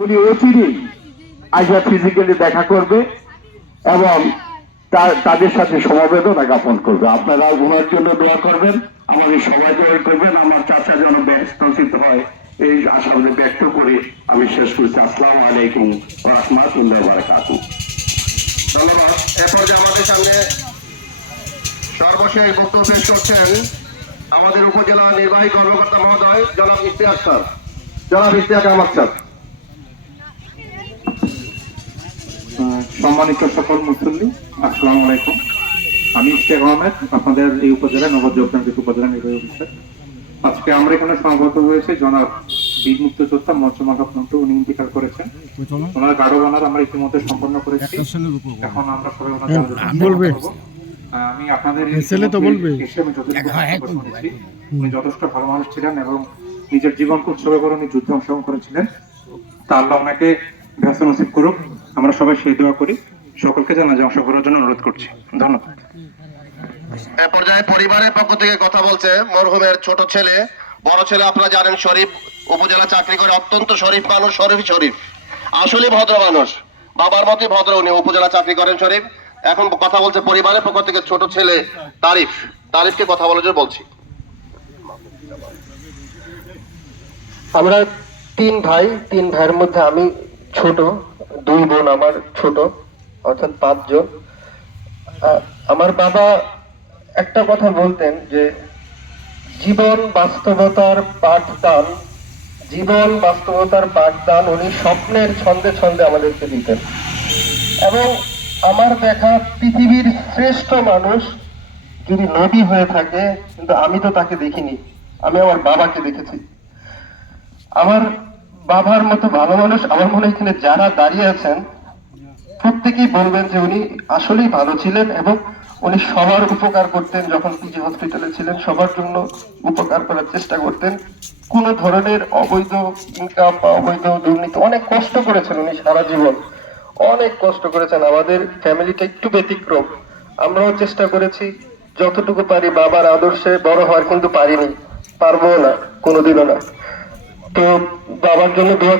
উনি অচিরেই আইসা ফিজিক্যালি দেখা করবে এবং তাদের সাথে সমবেদনা জ্ঞাপন করবে। আপনারা ওনার জন্য দোয়া করবেন, আমাদের সবাই দোয়া করবেন, আমার চাচা যেন ব্যস্ত হয় এই আশাবাদ ব্যক্ত করে আমি শেষ করছি। আসসালামু আলাইকুম ওয়া রাহমাতুল্লাহি ওয়া বারাকাতুহু। ধন্যবাদ। এরপর যে আমাদের সামনে সর্বশেষ বক্তব্য পেশ করছেন আমাদের উপজেলা নির্বাহী কর্মকর্তা মহোদয় জনাব ইশতিয়াক স্যার। জনাব ইশতিয়াক আহমদ স্যার। সম্মানিত সকল মুসল্লি, আসসালামু আলাইকুম। আমি ইশতিয়াক আহমেদ, আপনাদের এই উপজেলা নবযোগদানবিদ উপজেলা নির্বাহী অফিসার। আজকে আমরা এখানে সমবেত হয়েছে জনাব বীর মুক্তিযোদ্ধা মঞ্চমাকা ফ্রন্ট, উনি ইন্তিকাল করেছেন। ওনার গাঢ় বানার আমরা ইতিমধ্যে সম্পন্ন করেছি। এখন আমরা সবাই আমি আপনাদের উনি যথেষ্ট ভালো মানুষ ছিলেন এবং নিজের জীবনকে উৎসর্গ করে উনি যুদ্ধে অংশগ্রহণ করেছিলেন। তা আল্লাহ ওনাকে ব্যস্ত নসিব করুক, আমরা সবাই সেই দোয়া করি। সকলকে জানাজা অংশগ্রহণের জন্য অনুরোধ করছি। ধন্যবাদ। এ পর্যায়ে পরিবারের পক্ষ থেকে কথা বলছে মরহুমের ছোট ছেলে। বড় ছেলে আপনারা জানেন শরীফ উপজেলা চাকরি করে, অত্যন্ত শরীফ মানুষ। শরীফ আসলে ভদ্র মানুষ, বাবার মতোই ভদ্র। উনি উপজেলা চাকরি করেন শরীফ। এখন কথা বলছে পরিবারের পক্ষ থেকে ছোট ছেলে তারিফকে কথা বলার জন্য বলছি। আমরা তিন ভাইয়ের মধ্যে আমি ছোট, দুই বোন আমার ছোট, অর্থাৎ 5 জন। আমার বাবা একটা কথা বলতেন যে জীবন বাস্তবতার পাঠদান উনি স্বপ্নের ছন্দে ছন্দে আমাদেরকে দিতেন। এবং আমার দেখা পৃথিবীর শ্রেষ্ঠ মানুষ যদি নবী হয়ে থাকে, কিন্তু আমি তো তাকে দেখিনি, আমি আমার বাবাকে দেখেছি। আমার বাবার মতো ভালো মানুষ আমার মনে হয় এখানে যারা দাঁড়িয়ে আছেন প্রত্যেকেই বলবেন যে উনি আসলেই ভালো ছিলেন এবং উনি সবার উপকার করতেন। যখন পিজি হসপিটালে ছিলেন সবার জন্য উপকার করার চেষ্টা করতেন। কোন ধরনের অবৈধ ইনকাম বা অবৈধ দুর্নীতি, অনেক কষ্ট করেছেন উনি সারা জীবন, অনেক কষ্ট করেছেন। আমাদের ফ্যামিলিটা একটু ব্যতিক্রম, আমরাও চেষ্টা করেছি যতটুকু পারি বাবার আদর্শে বড় হওয়ার, কিন্তু পারিনি, পারবো না, কোনোদিনও না। তো বাবার জন্য দোয়া